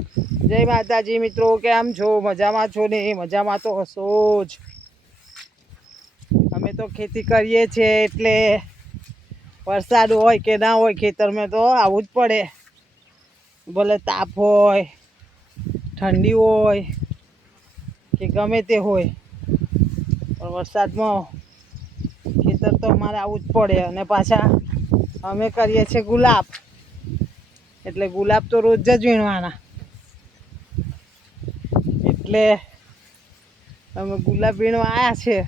જય માતાજી મિત્રો, કેમ છો? મજામાં છો ને? મજામાં તો હશો જ. અમે તો ખેતી કરીએ છીએ એટલે વરસાદ હોય કે ના હોય ખેતરમાં તો આવવું જ પડે. ભલે તાપ હોય, ઠંડી હોય કે ગમે તે હોય, પણ વરસાદમાં ખેતર તો અમારે આવવું જ પડે. અને પાછા અમે કરીએ છીએ ગુલાબ, એટલે ગુલાબ તો રોજ જ વીણવાના. એટલે અમે ગુલાબ વીણવા આવ્યા છે.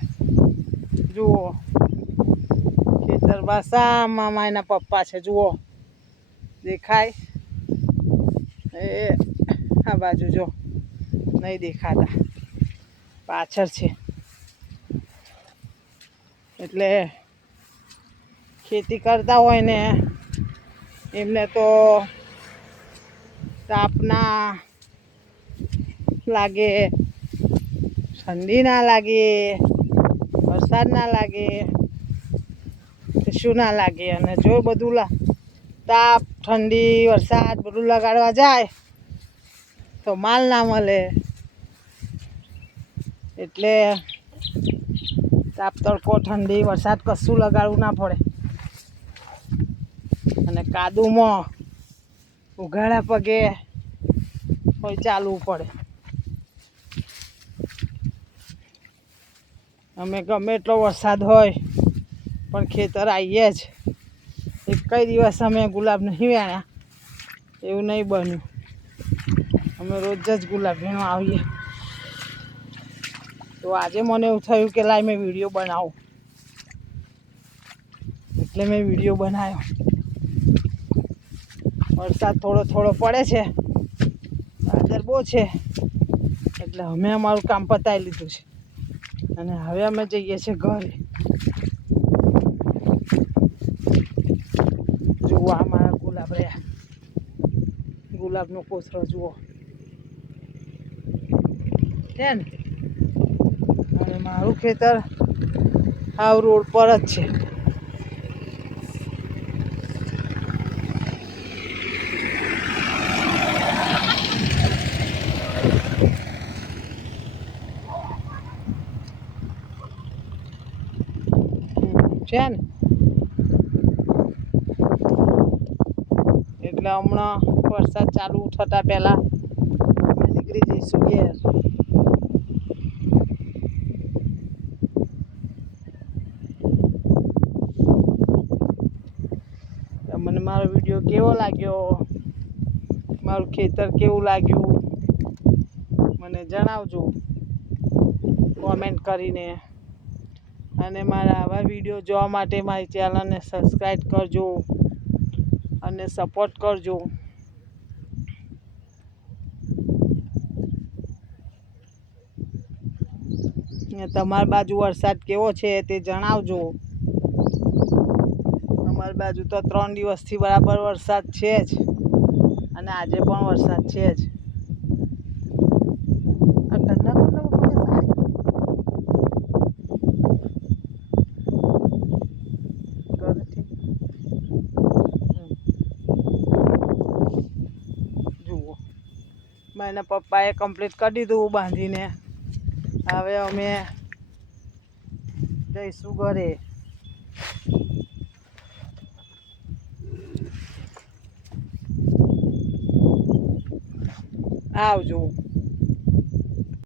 જુઓ, ખેતર બાસામાં માયના પપ્પા છે. જુઓ, દેખાય? એ આ બાજુ જો નહીં દેખાતા, પાછળ છે. એટલે ખેતી કરતા હોય ને એમને તો તાપ ના લાગે, ઠંડી ના લાગે, વરસાદ ના લાગે, કશું ના લાગે. અને જો બધું તાપ, ઠંડી, વરસાદ બધું લગાડવા જાય તો માલ ના મળે. એટલે તાપ, તડકો, ઠંડી, વરસાદ કશું લગાડવું ના પડે. અને કાદુમાં ઉઘાડા પગે હોય ચાલવું પડે. અમે ગમે એટલો વરસાદ હોય પણ ખેતર આવીએ જ. એક કઈ દિવસ અમે ગુલાબ નહીં વેણ્યા એવું નહીં બન્યું. અમે રોજ જ ગુલાબ વીણવા આવીએ. તો આજે મને એવું થયું કે લાય મેં વિડીયો બનાવું, એટલે મેં વિડીયો બનાવ્યો. વરસાદ થોડો થોડો પડે છે, વાદળ બહુ છે, એટલે અમે અમારું કામ પતાવી લીધું છે. અને હવે અમે જઈએ છીએ ઘરે. જુઓ, આ મારા ગુલાબ રહ્યા, ગુલાબનો કોથળો જુઓ છે ને. અને મારું ખેતર હાવ રોડ પર જ છે. છે ને, એટલે હમણાં વરસાદ ચાલુ થતા પહેલા અમે નીકળી જઈશું ઘેર. મને મારો વિડીયો કેવો લાગ્યો, મારું ખેતર કેવું લાગ્યું મને જણાવજો કોમેન્ટ કરીને. અને મારા આવા વિડીયો જોવા માટે મારી ચેનલને સબસ્ક્રાઈબ કરજો અને સપોર્ટ કરજો. તમારી બાજુ વરસાદ કેવો છે તે જણાવજો. અમારી બાજુ તો 3 દિવસથી બરાબર વરસાદ છે જ, અને આજે પણ વરસાદ છે જ. જુઓ, મારા પપ્પાએ કમ્પ્લીટ કરી દીધું બાંધીને. હવે અમે જઈશું ઘરે. આવજો.